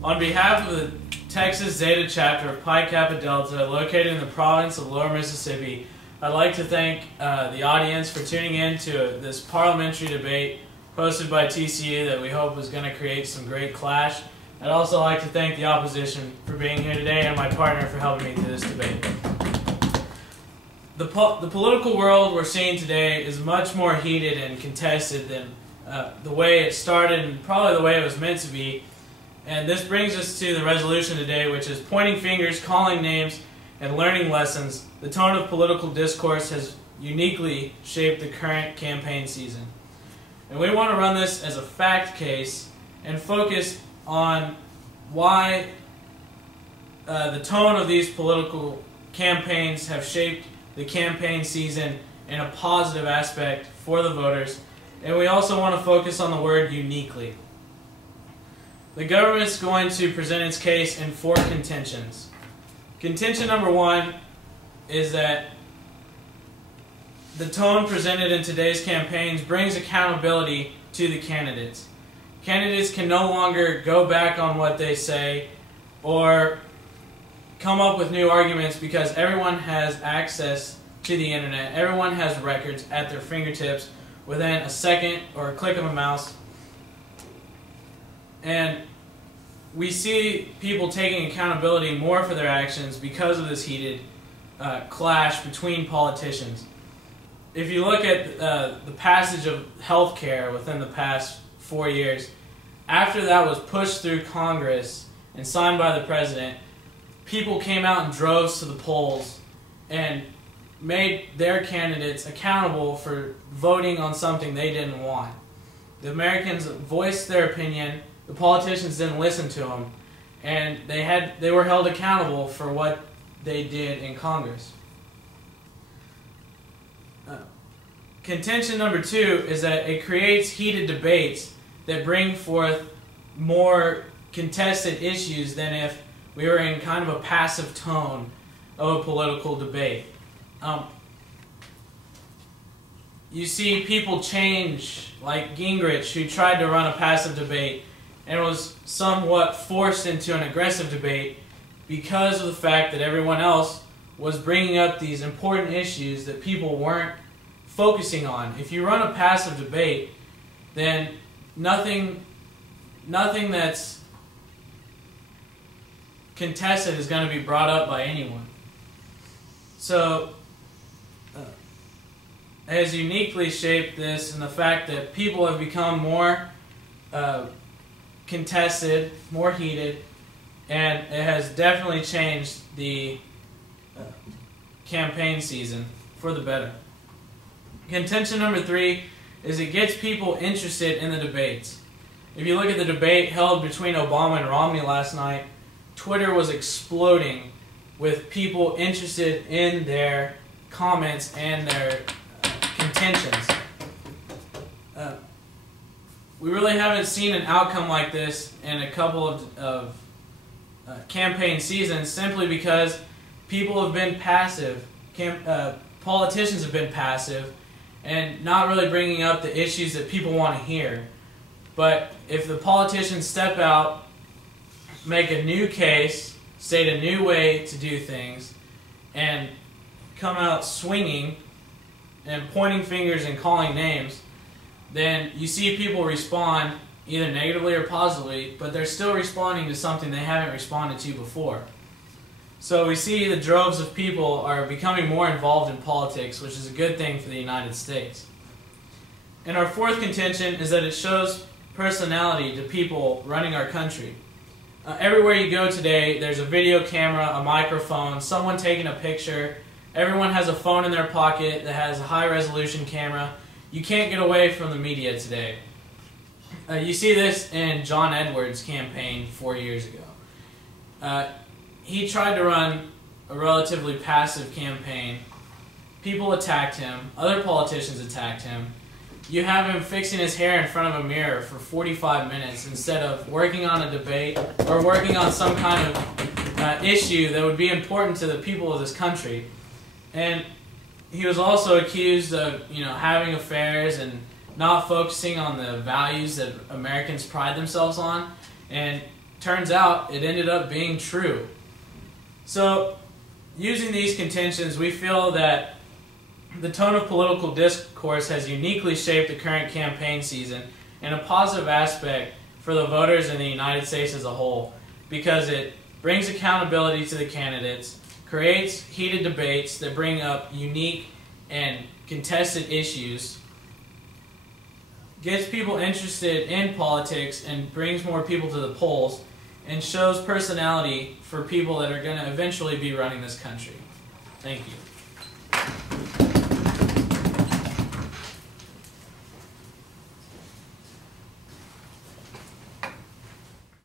On behalf of the Texas Zeta chapter of Pi Kappa Delta, located in the province of Lower Mississippi, I'd like to thank the audience for tuning in to this parliamentary debate hosted by TCU that we hope is going to create some great clash. I'd also like to thank the opposition for being here today and my partner for helping me through this debate. The political world we're seeing today is much more heated and contested than the way it started and probably the way it was meant to be. And this brings us to the resolution today, which is pointing fingers, calling names, and learning lessons. The tone of political discourse has uniquely shaped the current campaign season. And we want to run this as a fact case and focus on why the tone of these political campaigns have shaped the campaign season in a positive aspect for the voters. And we also want to focus on the word uniquely. The government is going to present its case in 4 contentions. Contention number 1 is that the tone presented in today's campaigns brings accountability to the candidates. Candidates can no longer go back on what they say or come up with new arguments because everyone has access to the internet. Everyone has records at their fingertips within a second or a click of a mouse. And we see people taking accountability more for their actions because of this heated clash between politicians. If you look at the passage of health care within the past 4 years, after that was pushed through Congress and signed by the president, people came out in droves to the polls and made their candidates accountable for voting on something they didn't want. The Americans voiced their opinion, the politicians didn't listen to them, and they were held accountable for what they did in Congress. Contention number 2 is that it creates heated debates that bring forth more contested issues than if we were in kind of a passive tone of a political debate. You see people change, like Gingrich, who tried to run a passive debate and was somewhat forced into an aggressive debate because of the fact that everyone else was bringing up these important issues that people weren't focusing on. If you run a passive debate, then nothing that's contested is going to be brought up by anyone. So it has uniquely shaped this in the fact that people have become more contested, more heated, and it has definitely changed the campaign season for the better. Contention number 3 is it gets people interested in the debates. If you look at the debate held between Obama and Romney last night, Twitter was exploding with people interested in their comments and their contentions. We really haven't seen an outcome like this in a couple of campaign seasons simply because people have been passive. Politicians have been passive and not really bringing up the issues that people want to hear. But if the politicians step out, make a new case, state a new way to do things, and come out swinging and pointing fingers and calling names, then you see people respond either negatively or positively, but they're still responding to something they haven't responded to before. So we see the droves of people are becoming more involved in politics, which is a good thing for the United States. And our 4th contention is that it shows personality to people running our country. Everywhere you go today, there's a video camera, a microphone, someone taking a picture. Everyone has a phone in their pocket that has a high-resolution camera. You can't get away from the media today. You see this in John Edwards' campaign 4 years ago. He tried to run a relatively passive campaign. People attacked him. Other politicians attacked him. You have him fixing his hair in front of a mirror for 45 minutes instead of working on a debate or working on some kind of issue that would be important to the people of this country. And he was also accused of, having affairs and not focusing on the values that Americans pride themselves on. And turns out it ended up being true. So, using these contentions, we feel that the tone of political discourse has uniquely shaped the current campaign season in a positive aspect for the voters in the United States as a whole, because it brings accountability to the candidates, creates heated debates that bring up unique and contested issues, gets people interested in politics and brings more people to the polls, and shows personality for people that are going to eventually be running this country. Thank you.